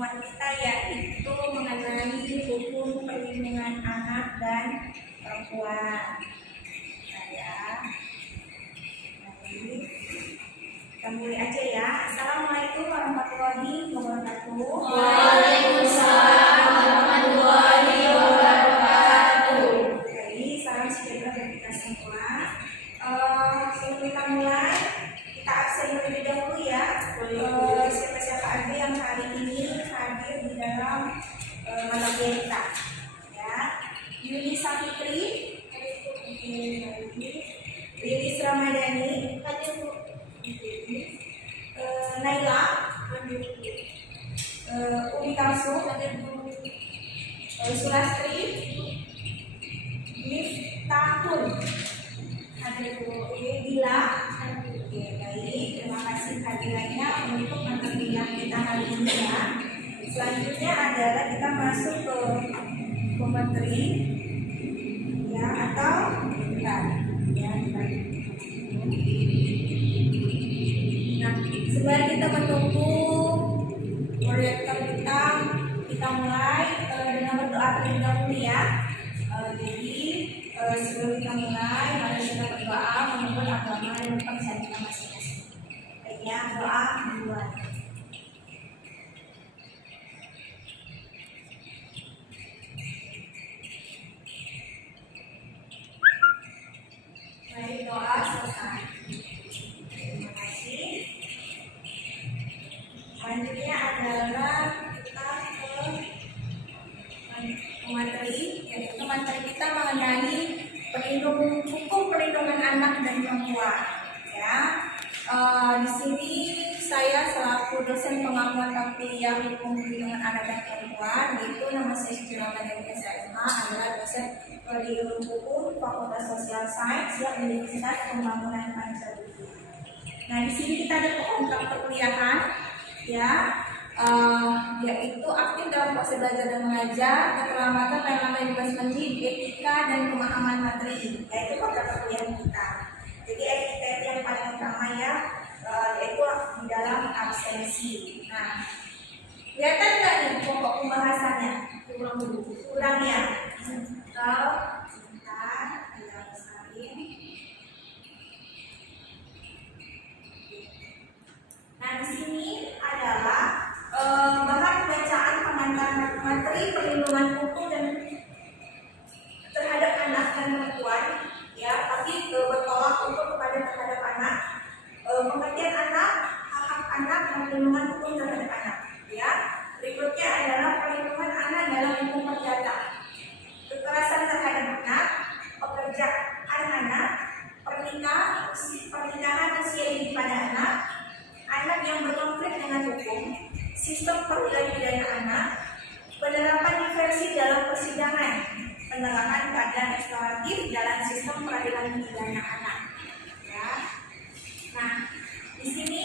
pertemuan kita yaitu mengenai hukum perlindungan anak dan perempuan. Kita mulai aja ya. Assalamualaikum warahmatullahi wabarakatuh. Waalaikumsalam warahmatullahi wabarakatuh. Baik, salam sejahtera bagi kita semua. Sebelum kita mulai, kita absen terlebih dahulu ya. Siapa-siapa aja yang hari ini hadir di dalam mata kuliah kita. Ya, Yuni Safitri, Lilis Ramadhani, Naila, Umi Kamsu, Sulastri, Miftahun, hadir Bu Dila. Oke, baik, terima kasih hadirannya untuk mata kuliah kita hari ini ya. Selanjutnya adalah kita masuk ke materi ya, atau bentar ya, Nah, sembari kita menunggu proyektor kita mulai dengan berdoa terlebih dahulu ya. Jadi sebelum kita mulai, mari kita berdoa menurut agama dan kepercayaan kita masing-masing. Baiknya doa duluan. Baik, doa selesai. Terima kasih. Selanjutnya adalah kita ke materi, yaitu materi kita mengenai hukum perlindungan anak dan perempuan. Ya, di sini saya selaku dosen pengampu mata kuliah hukum perlindungan anak dan perempuan, yaitu nama saya Siti Ramadhani SMH, adalah dosen prodi ilmu hukum Fakultas Sosial Sains Universitas Pembangunan Pancasila. Nah, di sini kita ada program perkuliahan, ya, yaitu aktif dalam proses belajar dan mengajar, keselamatan dalam investasi, etika dan pemahaman materi, yaitu program perkuliahan kita. Jadi etika yang paling utama ya, yaitu di dalam absensi. Nah, kelihatan nggak nih pokok pembahasannya? Ulang ya. Sebentar, kita besarin. Nah, di sini adalah bahan bacaan pengantar materi perlindungan hukum dan terhadap anak dan perempuan, ya, tapi bertolak ukur kepada terhadap anak, pengertian anak, hak anak, dan perlindungan hukum terhadap anak. Ya, berikutnya adalah perlindungan anak dalam hukum perdata, kekerasan terhadap anak, pekerjaan anak, pernikahan usia dini pada anak, anak yang berkonflik dengan hukum, sistem peradilan pidana anak, penerapan diversi dalam persidangan, penegakan keadilan restoratif dalam sistem peradilan pidana anak. Ya. Nah, di sini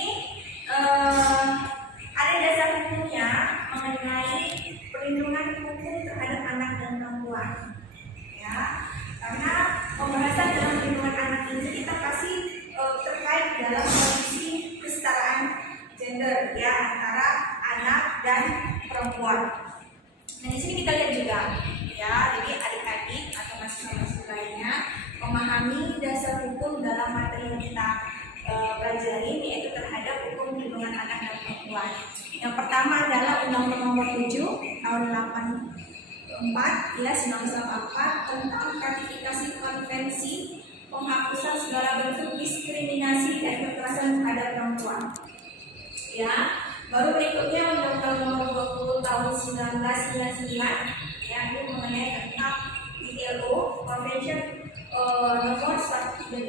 ada dasar hukumnya mengenai perlindungan hukum terhadap anak dan perempuan. Ya, karena pembahasan dalam perlindungan anak ini kita pasti terkait dalam kondisi kesetaraan gender ya, antara anak dan perempuan. Nah, di sini kita lihat juga ya, jadi adik-adik atau mahasiswa lainnya memahami dasar hukum dalam materi yang kita pelajari, yaitu terhadap hukum perlindungan anak dan perempuan. Yang pertama adalah Undang-Undang Nomor 7 Tahun 84 ya, 1984 tentang ratifikasi konvensi penghapusan segala bentuk diskriminasi dan kekerasan terhadap perempuan. Ya, baru berikutnya Undang-Undang Nomor 20 Tahun 1999 ya, ini mengenai tentang ILO Convention Nomor 138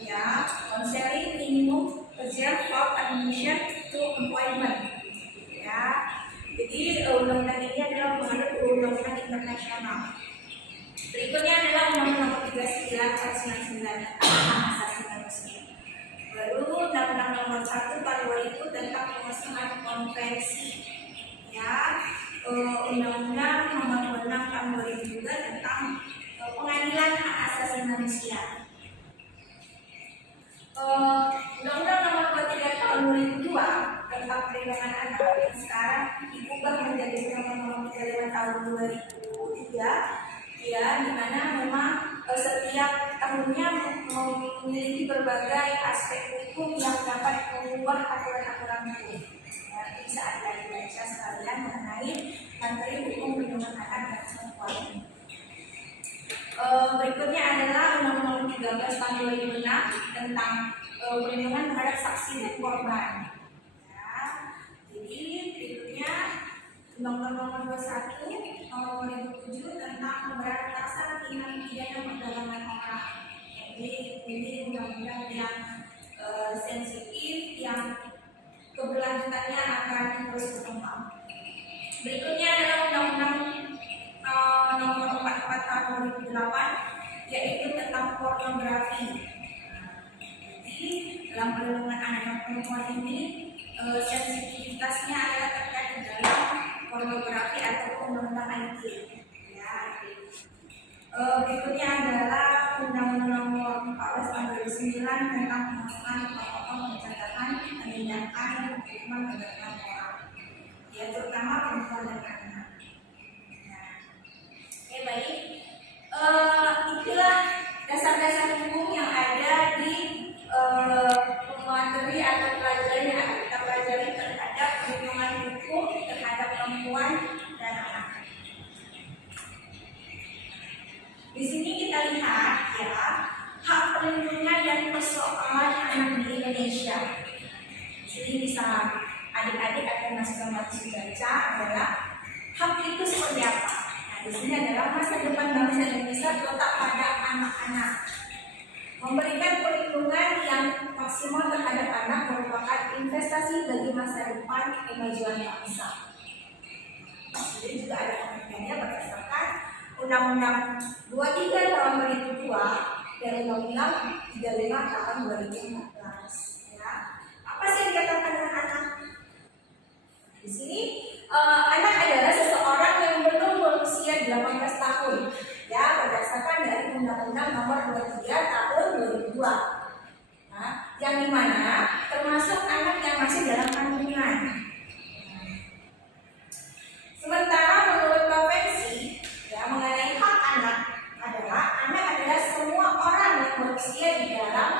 ya, Counseling Minimum Reserve for Admission to Employment. Ya, jadi undang-undang ini adalah mengenai undang-undang internasional. Berikutnya adalah Undang-Undang Nomor 39 Tahun 1999 tentang asasi manusia. Baru Undang-Undang Nomor 1 Tahun 2000 tentang pengesahan konvensi. Ya, Undang-Undang Nomor 26 Tahun 2000 juga tentang pengadilan hak asasi manusia. Undang-Undang Nomor 23 Tahun 2002 tentang perlindungan anak yang sekarang diubah menjadi Undang-Undang Nomor 35 Tahun 2003, ya, di mana memang setiap tahunnya memiliki berbagai aspek hukum yang dapat mengubah aturan-aturan hukum. Ya, bisa Anda baca sekalian mengenai materi hukum perlindungan anak dan perempuan. Berikutnya adalah Undang-Undang 13 Tahun 2006 tentang perlindungan terhadap saksi dan korban. Ya, jadi berikutnya Undang-Undang Nomor 21 Tahun 2007 tentang pemberantasan tindak pidana perdagangan orang. Ini undang-undang yang sensitif, yang keberlanjutannya akan terus berkembang. Berikutnya adalah Undang-Undang Nomor 44 Tahun 2008, yaitu tentang pornografi. Jadi dalam perlindungan anak dan perempuan ini sensitivitasnya adalah terkait dalam pornografi atau undang-undang IT. Ya. Berikutnya adalah Undang-Undang Nomor 14 Tahun 2009 tentang pengawasan protokol pencegahan penindakan dan hukuman perdagangan orang, ya, terutama perempuan dan anak. Oke, baik. Itulah dasar-dasar hukum yang ada di materi atau pelajaran yang akan kita pelajari terhadap perlindungan hukum terhadap perempuan dan anak. Di sini kita lihat, ya, hak perlindungan dan persoalan anak di Indonesia. Jadi bisa adik-adik atau mahasiswa baca adalah hak itu seperti apa. Di sini adalah masa depan bangsa Indonesia terletak pada anak-anak. Memberikan perlindungan yang maksimal terhadap anak merupakan investasi bagi masa depan kemajuan bangsa. Jadi juga ada pengertiannya berdasarkan Undang-Undang 23 Tahun 2002 dan Undang-Undang 35 Tahun 2014. Ya. Apa sih yang dikatakan dengan anak? Di sini anak adalah seseorang yang belum berusia 18 tahun, ya, berdasarkan dari Undang-Undang Nomor 23 Tahun 2002. Nah, yang dimana termasuk anak yang masih dalam kandungan. Sementara menurut konvensi, ya, mengenai hak anak adalah semua orang yang berusia di dalam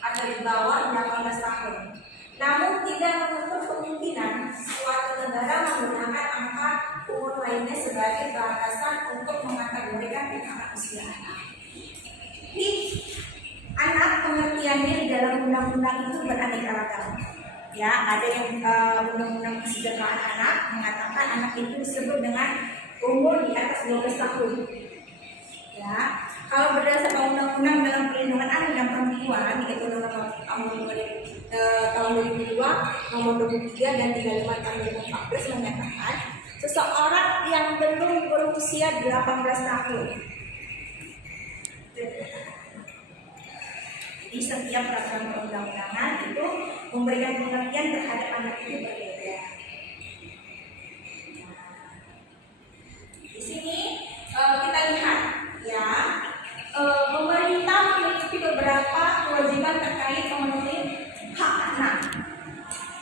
atau di bawah 18 tahun. Namun tidak menutup kemungkinan suatu negara menggunakan angka umur lainnya sebagai batasan untuk mengkategorikan tingkat usia anak. Jadi anak pengertiannya di dalam undang-undang itu beraneka ragam. Ya, ada yang undang-undang kesejahteraan anak mengatakan anak itu disebut dengan umur di atas 12 tahun. Ya, kalau berdasarkan undang-undang dalam perlindungan anak dan perempuan yaitu tahun 2002, nomor 23 dan 35 tahun 2014 menyatakan seseorang yang belum berusia 18 tahun. Jadi setiap peraturan perundang-undangan itu memberikan pengertian terhadap anak itu berbeda. Di sini kita lihat, ya, pemerintah memiliki beberapa kewajiban terkait memenuhi hak anak.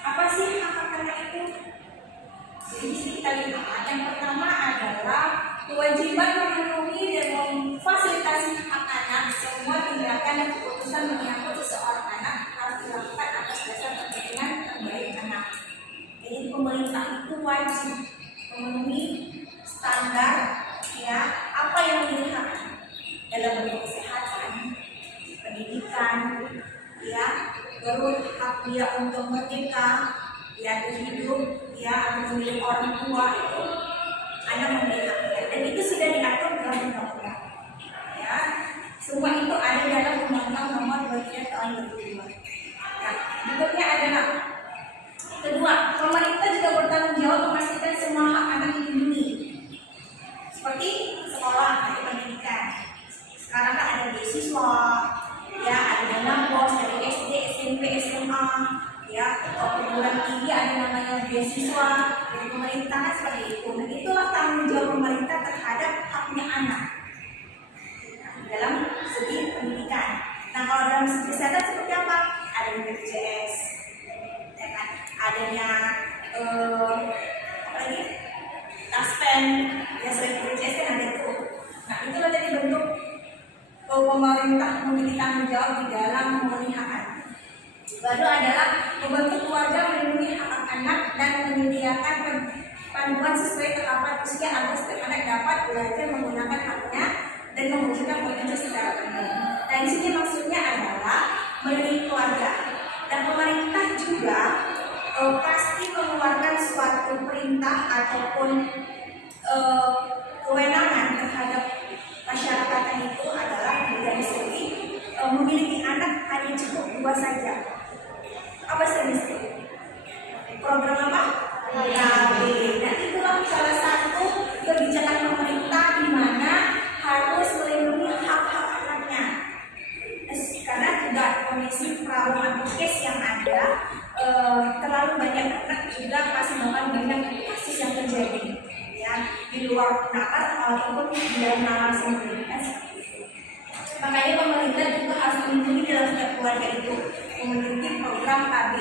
Apa sih hak anak itu? Jadi di sini kita lihat yang pertama adalah kewajiban memenuhi dan memfasilitasi hak anak. Semua tindakan dan keputusan menyangkut seseorang anak harus dilakukan atas dasar kepentingan terbaik anak. Jadi pemerintah itu wajib memenuhi standar, ya, apa yang menjadi hak anak dalam bentuk kesehatan, pendidikan, ya, terus hak dia untuk merdeka, ya, hidup, ya, atau memilih orang tua itu anak memiliki haknya, dan itu sudah diatur dalam undang-undang. Ya, semua itu ada dalam Undang-Undang Nomor 23 Tahun 2002. Nah, berikutnya adalah kedua, pemerintah juga bertanggung jawab memastikan semua hak anak dilindungi, seperti sekolah atau pendidikan. Sekarang kan ada beasiswa, ya, ada dana bos dari SD, SMP, SMA, ya, perguruan tinggi ada namanya beasiswa dari pemerintah, seperti itu. Dan itulah tanggung jawab pemerintah terhadap haknya anak dalam segi pendidikan. Nah, kalau dalam segi kesehatan seperti apa? Ada BPJS, ya kan? Adanya pemerintah memiliki tanggung jawab di dalam memenuhi hak anak. Baru adalah membantu keluarga melindungi hak anak dan menyediakan panduan sesuai tahapan usia agar setiap anak dapat belajar menggunakan haknya dan mewujudkan potensi secara penuh. Nah, di sini maksudnya adalah melindungi keluarga dan pemerintah juga pasti mengeluarkan suatu perintah ataupun kewenangan terhadap masyarakatnya itu adalah dari segi memiliki anak hanya cukup 2 saja. Apa semestinya? Program apa? KB. Dan itulah salah satu kebijakan pemerintah di mana harus melindungi hak-hak anaknya. Karena juga kondisi problem case yang ada, terlalu banyak anak juga pasti bahkan banyak kasus yang terjadi ya di luar nalar ataupun di dalam nalar sendiri. Makanya pemerintah juga harus melindungi dalam setiap keluarga itu memiliki program KB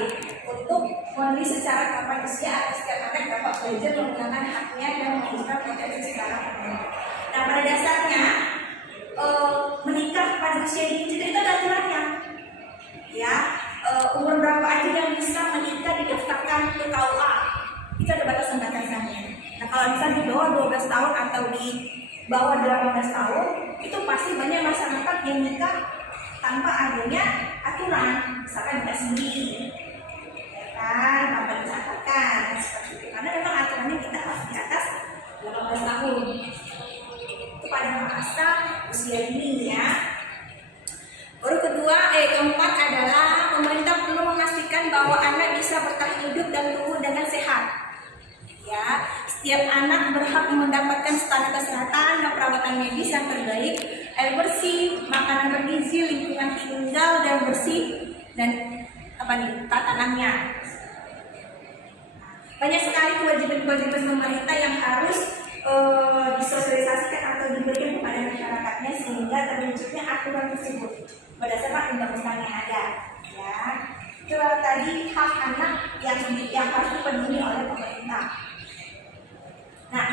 untuk memenuhi secara kapan usia agar setiap anak dapat belajar menggunakan haknya dan menggunakan potensi secara penuh. Nah, pada dasarnya menikah pada usia dini itu ada aturannya, ya. Umur berapa aja yang bisa menikah didaftarkan ke KUA itu ada batasan-batasannya. Nah, kalau misalnya di bawah 12 tahun atau di bawah 18 tahun itu pasti banyak masyarakat yang nikah tanpa adanya aturan, misalkan nikah sendiri, ya kan, tanpa dicatatkan seperti itu. Karena memang aturannya kita harus di atas 18 tahun. Itu pada masa usia dini ya. Baru keempat adalah pemerintah perlu memastikan bahwa anak bisa bertahan hidup dan tumbuh dengan sehat. Ya, setiap anak berhak mendapatkan standar kesehatan dan perawatan medis yang terbaik, air bersih, makanan bergizi, lingkungan tinggal dan bersih, dan tatanannya. Banyak sekali kewajiban-kewajiban pemerintah yang harus disosialisasikan atau diberikan kepada masyarakatnya sehingga terwujudnya aturan tersebut berdasarkan undang-undang yang ada. Ya, itu tadi hak anak yang harus dipenuhi oleh pemerintah. Nah,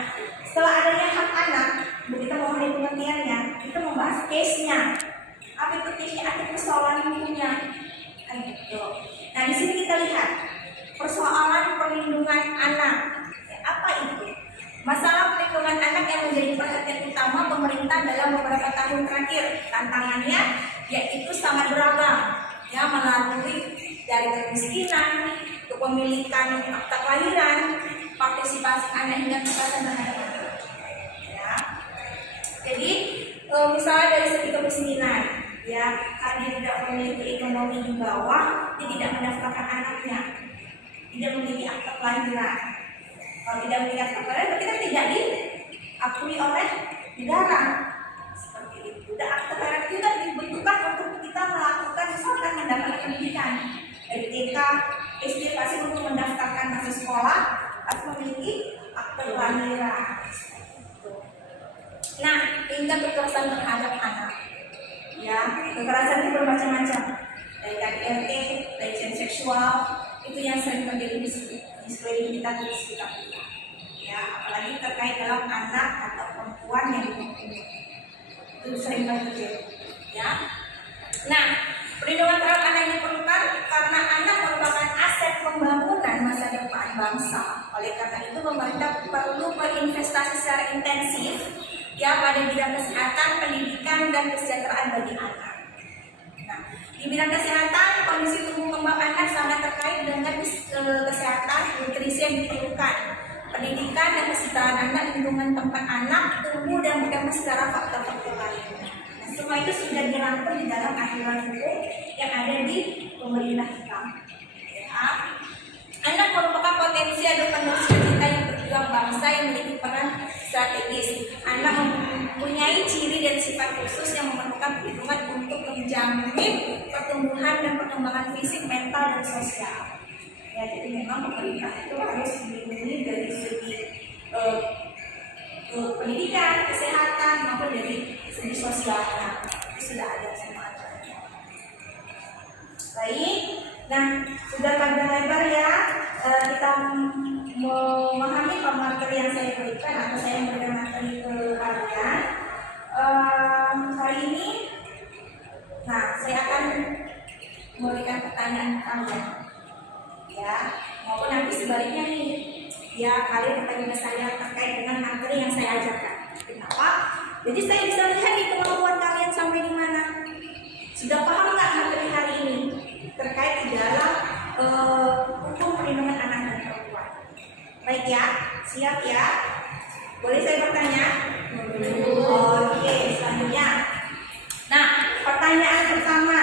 setelah adanya hak anak, kita memahami pengertiannya, kita membahas case-nya. Apa itu case-nya? Ada persoalan hukumnya. Gitu. Nah, di sini kita lihat persoalan perlindungan anak. Ya, apa itu? Masalah perlindungan anak yang menjadi perhatian utama pemerintah dalam beberapa tahun terakhir. Tantangannya yaitu sangat beragam, ya, melalui dari kemiskinan, kepemilikan akta kelahiran, partisipasi anak hingga kekerasan terhadap anak. Ya. Jadi misalnya dari segi kemiskinan, ya, karena tidak memiliki ekonomi di bawah, dia tidak mendaftarkan anaknya, tidak memiliki akta kelahiran. Kalau tidak memiliki akta kelahiran, berarti kan tidak diakui oleh negara. Seperti itu. Dan akta kelahiran itu kan dibentukkan untuk kita melakukan misalkan mendapatkan pendidikan dari TK, SD pasti untuk mendaftarkan masuk sekolah harus memiliki akte kelahiran. Nah, hingga kekerasan terhadap anak. Ya, kekerasan itu bermacam-macam. Dari KDRT, pelecehan seksual, itu yang sering terjadi di sekeliling kita di sekitar kita. Ya, apalagi terkait dalam anak atau perempuan yang dibunuh. Itu sering terjadi. Ya. Nah, perlindungan terhadap anak yang diperlukan karena anak merupakan aset pembangunan masa depan bangsa. Oleh karena itu, pemerintah perlu berinvestasi secara intensif ya pada bidang kesehatan, pendidikan, dan kesejahteraan bagi anak. Nah, di bidang kesehatan, kondisi tumbuh kembang anak sangat terkait dengan kesehatan nutrisi yang diperlukan, pendidikan dan kesetaraan anak, lingkungan tempat anak tumbuh dan berkembang secara faktor-faktor lainnya. Nah, semua itu sudah dirangkum di dalam aturan hukum yang ada di pemerintah kita. Ya. Anak merupakan potensi atau penerus cita yang berjuang bangsa yang memiliki peran strategis. Anak mempunyai ciri dan sifat khusus yang memerlukan perlindungan untuk menjamin pertumbuhan dan perkembangan fisik, mental, dan sosial. Ya, jadi memang pemerintah itu harus melindungi dari segi pendidikan, kesehatan, maupun dari segi sosial. Nah, itu sudah ada semua aturannya. Baik, nah sudah panjang lebar ya kita memahami materi yang saya berikan atau saya memberikan materi ke kalian. Hari ini Nah, saya akan memberikan pertanyaan kalian, ya, maupun nanti sebaliknya nih, ya kalian bertanya ke saya terkait dengan materi yang saya ajarkan. Kenapa? Jadi saya bisa lihat nih kemampuan kalian sampai di mana. Sudah paham nggak materi hari ini terkait di dalam hukum perlindungan anak dan perempuan? Baik ya, siap ya? Boleh saya bertanya? Oke, selanjutnya. Nah, pertanyaan pertama,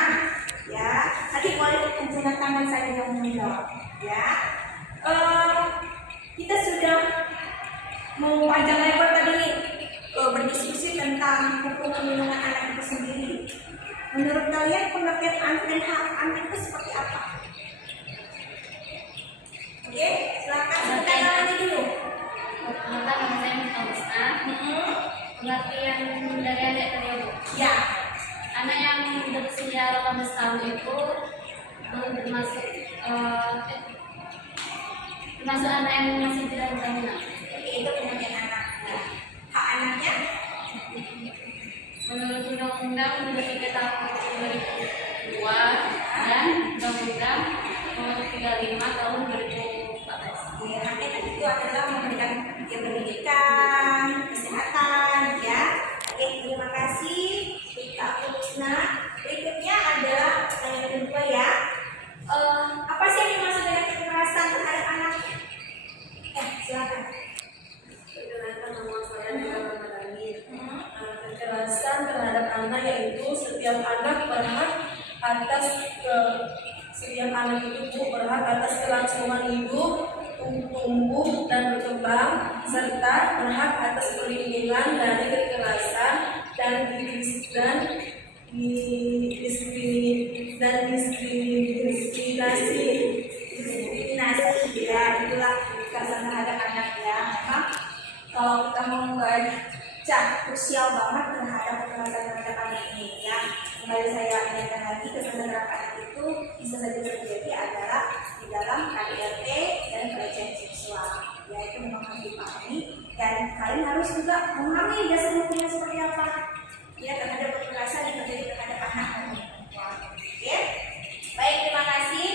ya, adik boleh angkat tangan saya yang menjawab, ya. Kita sudah mau panjang lebar tadi nih berdiskusi tentang hukum perlindungan anak itu sendiri. Menurut kalian pengertian anak dan hak anak itu seperti apa? Oke, silakan sebutkan namanya dulu. Maka nama saya Mustafa. Pengertian dari adik tadi Bu. Ya. Anak yang berusia 18 tahun itu belum termasuk termasuk anak yang masih tidak berguna. Oke, itu pengertian anak. Nah, hak anaknya? Menurut Undang-Undang Nomor 3 Tahun 2002 dan Undang-Undang Nomor 35 Tahun 2014. Ya, haknya itu adalah memberikan pendidikan, kesehatan, ya. Oke, terima kasih. Kak Husna. Berikutnya adalah pertanyaan kedua ya. Apa sih yang dimaksud dengan kekerasan terhadap anak? Silakan. Perkenalkan, nama saya Nila Ramadhani. Kekerasan terhadap anak yaitu setiap anak itu berhak atas kelangsungan hidup, tumbuh dan berkembang, serta berhak atas perlindungan dari kekerasan dan Diskriminasi, ya, itulah kekerasan terhadap anak ya. Memang kalau kita mau membaca krusial banget terhadap kekerasan terhadap anak ini ya. Kembali saya ingatkan lagi, kekerasan terhadap anak itu bisa saja terjadi adalah di dalam KDRT dan pelecehan seksual. Ya, itu memang harus dipahami dan kalian harus juga memahami dasar hukumnya seperti apa ya terhadap kekerasan yang terjadi terhadap anak dan perempuan. Oke, baik, terima kasih.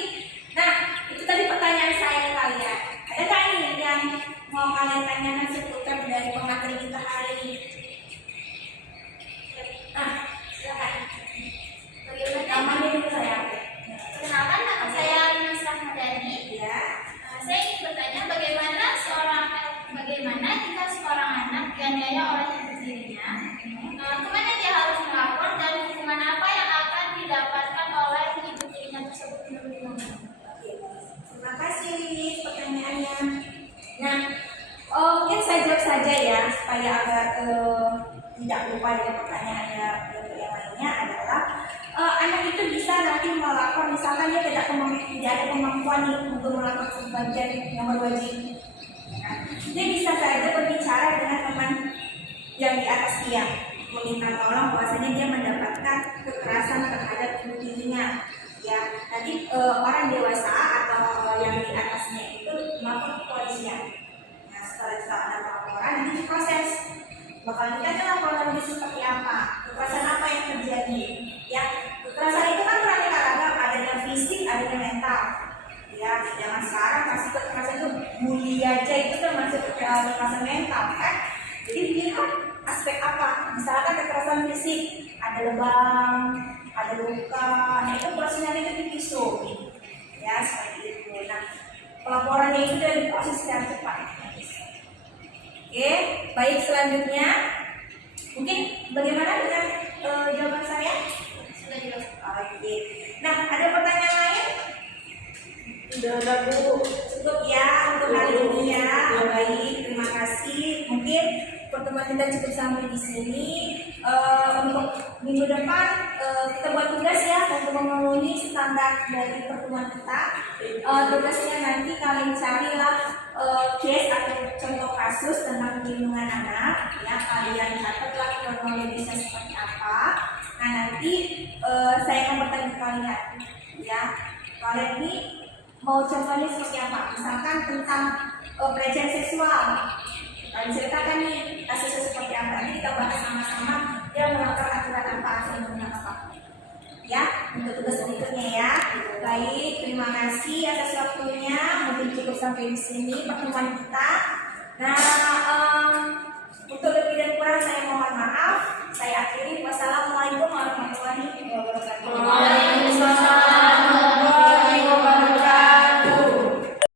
Nah, itu tadi pertanyaan saya ke kalian. Adakah ini yang mau kalian tanyakan seputar dari pemateri kita hari ini? Silakan. Bagaimana? Namanya dulu saya. Perkenalkan, nama saya Yunus Rahmadani. Ya. Saya ingin bertanya bagaimana jika seorang anak dianiaya oleh ibu tirinya, kemana dia harus melapor dan hukuman apa yang akan didapatkan oleh ibu tirinya tersebut menurut Undang-Undang? Oke. Terima kasih Lilis pertanyaannya. Nah, mungkin saya jawab saja ya supaya agar tidak lupa dengan pertanyaannya yang lainnya adalah anak itu bisa nanti melapor misalkan dia tidak ada kemampuan nih untuk melapor ke bagian yang berwajib. Nah, dia bisa saja berbicara dengan teman yang di atas dia, meminta tolong bahwasanya dia mendapatkan kekerasan terhadap ibu tirinya. Ya, nanti orang dewasa atau yang di atasnya itu melapor ke kepolisian. Nah, setelah ada laporan nanti diproses. Bakal ditanya laporan itu seperti apa, kekerasan apa yang terjadi. Ya, kekerasan itu kan beraneka ragam, adanya fisik, adanya mental. Ya, jangan sekarang kasih kekerasan itu bully aja itu termasuk kekerasan mental kan. Jadi dilihat aspek apa. Misalkan kekerasan fisik, ada lebam, ada luka, nah itu prosesnya itu dipisah. Ya, seperti itu. Nah, pelaporannya itu dari proses secara cepat. Oke, baik, selanjutnya mungkin bagaimana dengan jawaban saya? Sudah jelas. Oke. Nah, ada pertanyaan lain? Sudah ada Bu. Cukup ya untuk hari ini ya. Baik, terima kasih. Mungkin pertemuan kita cukup sampai di sini. Untuk minggu depan kita buat tugas ya untuk memenuhi standar dari pertemuan kita. Tugasnya nanti kalian carilah case atau contoh kasus tentang perlindungan anak. Ya, kalian catatlah kronologisnya seperti apa. Nah, nanti saya akan bertanya ke kalian. Ya, kalian ini mau contohnya seperti apa? Misalkan tentang pelecehan seksual. Kalian ceritakan nih kasusnya seperti apa. Ini kita bahas sama-sama. Dia melanggar aturan apa, undang-undang apa. untuk tugas berikutnya ya. Baik, terima kasih atas waktunya. Mungkin cukup sampai di sini pertemuan kita. Nah,